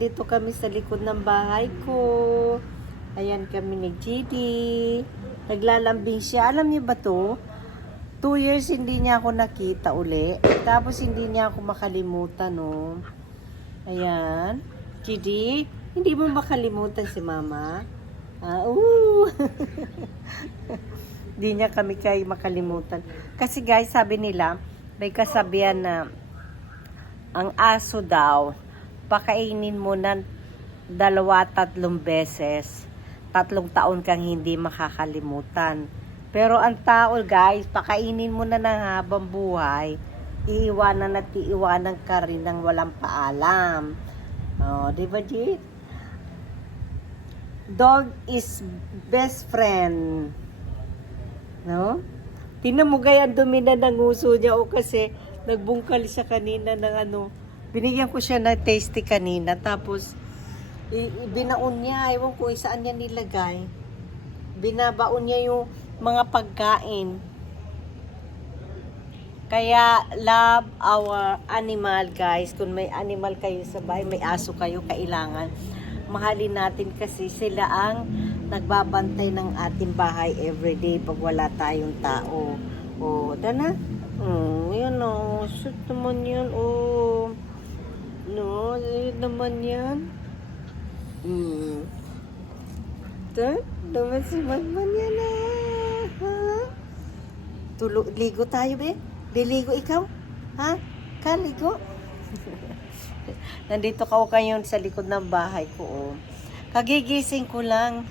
nandito kami sa likod ng bahay ko. Ayan kami ni GD. Naglalambing siya. Alam niyo ba to? 2 years hindi niya ako nakita uli. Tapos hindi niya ako makalimutan, no? Ayan. GD, hindi mo makalimutan si Mama? Hindi niya kami kayo makalimutan. Kasi guys, sabi nila, may kasabihan na ang aso daw, pakainin mo na 2-3 beses, 3 taon kang hindi makakalimutan. Pero ang tao guys, pakainin mo na ng habang buhay, iiwanan at iiwanan ka rin ng walang paalam. Oh, di ba, Jit? Dog is best friend. No? Tingnan mo gaya dumi na ng uso niya o kasi nagbungkal siya kanina ng ano. Binigyan ko siya ng tasty kanina tapos binaon niya. Ewan ko saan niya nilagay. Binabaon niya yung mga pagkain. Kaya love our animal guys. Kung may animal kayo sa bahay, may aso kayo, kailangan mahalin natin kasi sila ang nagbabantay ng ating bahay everyday pag wala tayong tao. O, dana? Yan o. Shoot naman yan. O. No, yun naman yan. Naman si Magman yan ha? Ligo tayo be? Liligo ikaw? Ha? Kaligo? Nandito ka kayo sa likod ng bahay ko. Oh. Kagigising ko lang.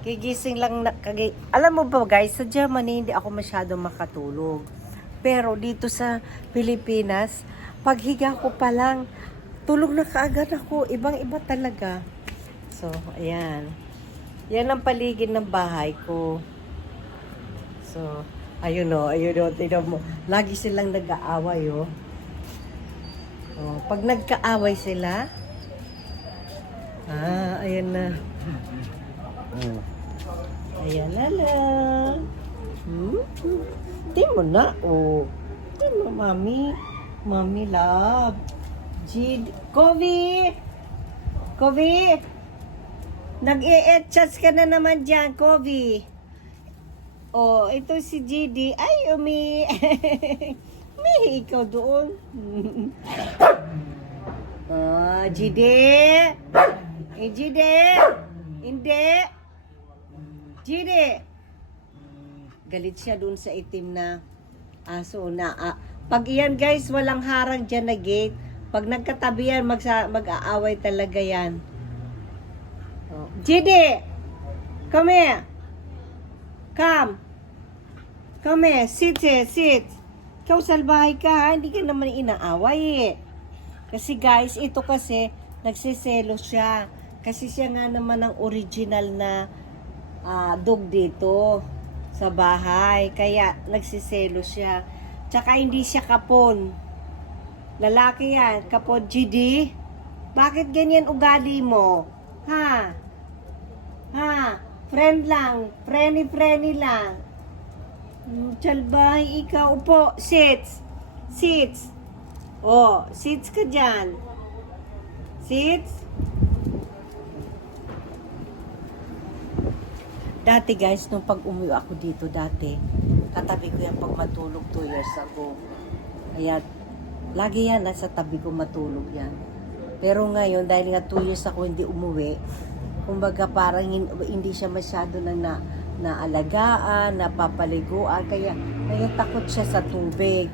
Gigising lang. Alam mo ba guys, sa Germany hindi ako masyado makatulog. Pero dito sa Pilipinas, paghiga ko pa lang, tulog na kaagad ako. Ibang-iba talaga. So, ayan. Yan ang paligid ng bahay ko. So, ayun o. Tignan mo. Lagi silang nag-aaway o. Oh, pag nagkaaway sila, ayan na. Ayan na lang. Di mo na, oh. Di mo, mami. Mami, love. Kobe! Kobe! Nag-e-etchats ka na naman dyan, Kobe. Oh, ito si GD. Ay, may ikaw doon. GD. GD. Hindi. GD. Galit siya doon sa itim na aso na. Pag iyan guys, walang harang dyan na gate. Pag nagkatabi yan, mag-aaway talaga yan. GD. Come here. Come. Come here. Sit here. Sit. Ikaw salbahay ka ha, hindi ka naman inaaway eh. Kasi guys, ito kasi nagsiselo siya. Kasi siya nga naman ang original na dog dito sa bahay. Kaya nagsiselo siya. Tsaka hindi siya kapon. Lalaki yan. Kapon, GD. Bakit ganyan ugali mo? Ha? Ha? Friend lang. Friendly lang. Salbahay ikaw. Upo. Sits. Sits. Oh, sits ka dyan. Sits. Dati guys, nung pag umuwi ako dito dati, katabi ko yan pag matulog 2 years ago. Kaya, lagi yan, nasa tabi ko matulog yan. Pero ngayon, dahil nga 2 years ako hindi umuwi, kumbaga parang hindi siya masyado na naalagaan, napapaliguan, kaya ngayon takot siya sa tubig.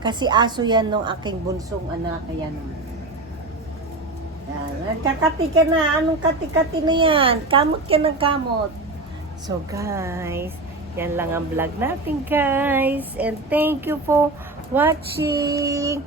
Kasi aso yan nung aking bunsong anak, kaya naman. Yan, nagkakati ka na, anong kati-kati na yan? Kamot ka ng kamot. So guys, yan lang ang vlog natin guys. And thank you for watching.